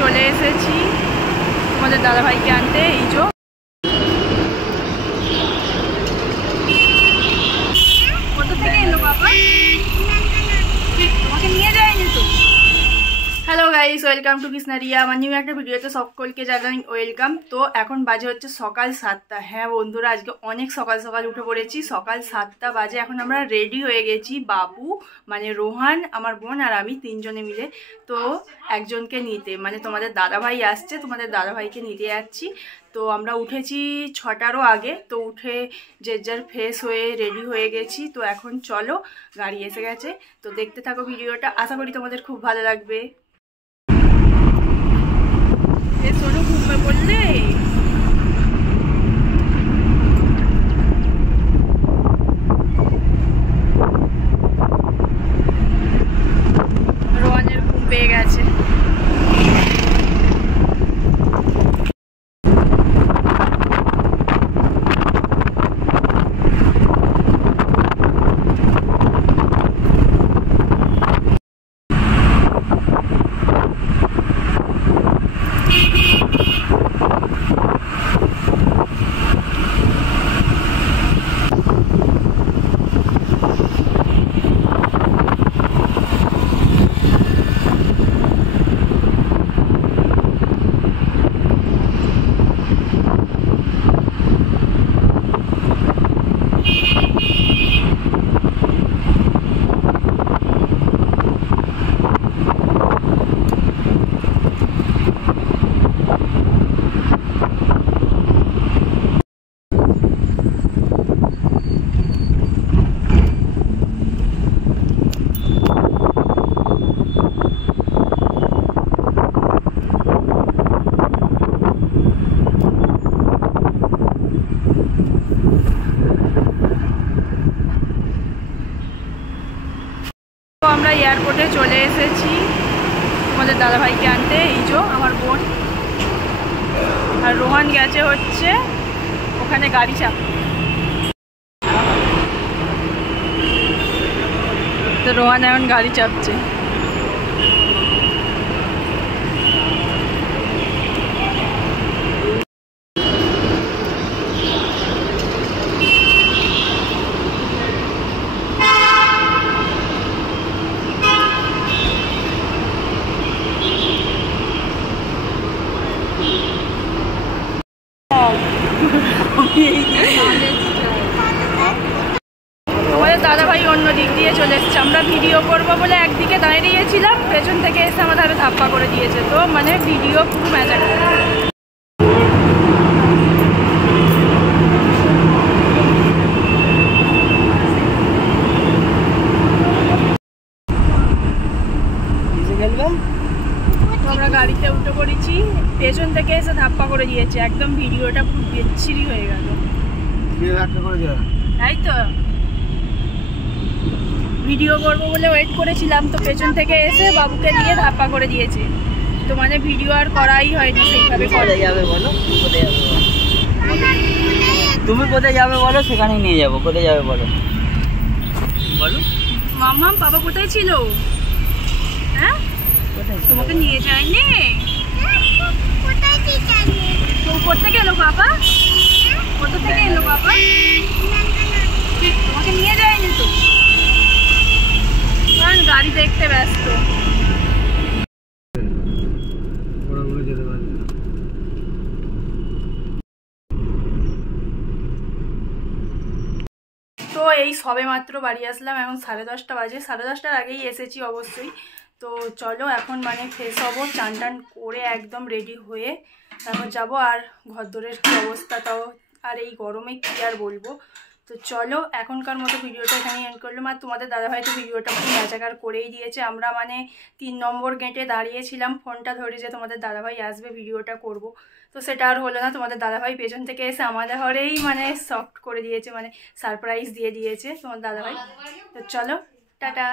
চলে এসেছি তোমাদের দাদাভাইকে আনতে। এই যে কোথা থেকে এলো বাবা, তোমাকে নিয়ে যায়নি তো? Hello guys, welcome to Krishnaria. আমার নিউ একটা ভিডিওতে সকলকে জানাই ওয়েলকাম। তো এখন বাজে হচ্ছে সকাল 7টা। হ্যাঁ বন্ধুরা, আজকে অনেক সকাল সকাল উঠে পড়েছি। সকাল 7টা বাজে। এখন আমরা রেডি হয়ে গেছি, বাবু মানে রোহান, আমার বোন আর আমি তিনজনে মিলে। তো একজনকে নিতে মানে তোমাদের দাদাভাই আসছে, তোমাদের দাদাভাইকে নিতে যাচ্ছি। তো আমরা উঠেছি 6টারও আগে। তো উঠে যে যার ফ্রেশ হয়ে রেডি হয়ে গেছি। তো এখন চলো, গাড়ি এসে গেছে। তো দেখতে থাকো ভিডিওটা, আশা করি তোমাদের খুব ভালো লাগবে। सोनू घूम में बोल ले रोहाনের ঘুম পেয়ে গেছে। আমরা এয়ারপোর্টে চলে এসেছি তোমাদের দাদাভাইকে আনতে। এই যে আমার বোন আর রোহান গেছে হচ্ছে ওখানে গাড়ি চাপ। তো রোহান এখন গাড়ি চাপছে। তোমাদের দাদাভাই অন্য দিক দিয়ে চলে এসেছে। আমরা ভিডিও করবো বলে একদিকে দাঁড়িয়েছিলাম, পেছন থেকে এসে আমাদের ধাপ্পা করে দিয়েছে। তো মানে ভিডিও পুরো ম্যাচ। আমরা গাড়িতে উঠে পড়েছি, পেছন থেকে এসে ধাপ্পা করে দিয়েছে। একদম ভিডিওটা খুব বিচ্ছিরি হয়ে গেল। তাই তো ভিডিও করবো বলে ওয়েট করেছিলাম, তো পেছন থেকে এসে বাবুকে দিয়ে ধাপ্পা করে দিয়েছে। তো মানে ভিডিও আর করাই হয়নি সেইভাবে। কোথায় যাবে বলো, কোথায় যাবে বলো, তুমি কোথায় যাবে বলো, সেখানেই নিয়ে যাবো। কোথায় যাবে বলো বলো। মাম্মা বাবা কোথায় ছিল? হ্যাঁ তোমাকে নিয়ে যায়নি? তো উপর থেকে এলো বাবা? কোথা থেকে এলো বাবা? তোমাকে নিয়ে যায়নি তো? কারণ গাড়ি দেখতে ব্যস্ত। তো এই সবে মাত্র বাড়ি আসলাম, এখন 10:30 বাজে। 10:30টার আগেই এসেছি অবশ্যই। তো চলো এখন মানে ফ্রেশ হবো, চান টান করে একদম রেডি হয়ে তারপর যাবো। আর ঘরদোরের কী অবস্থাটাও, আর এই গরমে কী আর বলবো। তো চলো এখনকার মতো ভিডিওটা এখানেই এন্ড করলাম। আর তোমাদের দাদাভাই তো ভিডিওটা খুব ম্যাচাকার করেই দিয়েছে। আমরা মানে 3 নম্বর গেটে দাঁড়িয়েছিলাম, ফোনটা ধরে যে তোমাদের দাদাভাই আসবে ভিডিওটা করব। তো সেটা আর হলো না। তোমাদের দাদাভাই পেছন থেকে এসে আমাদের ঘরেই মানে সফট করে দিয়েছে, মানে সারপ্রাইজ দিয়ে দিয়েছে তোমার দাদাভাই। তো চলো টাটা।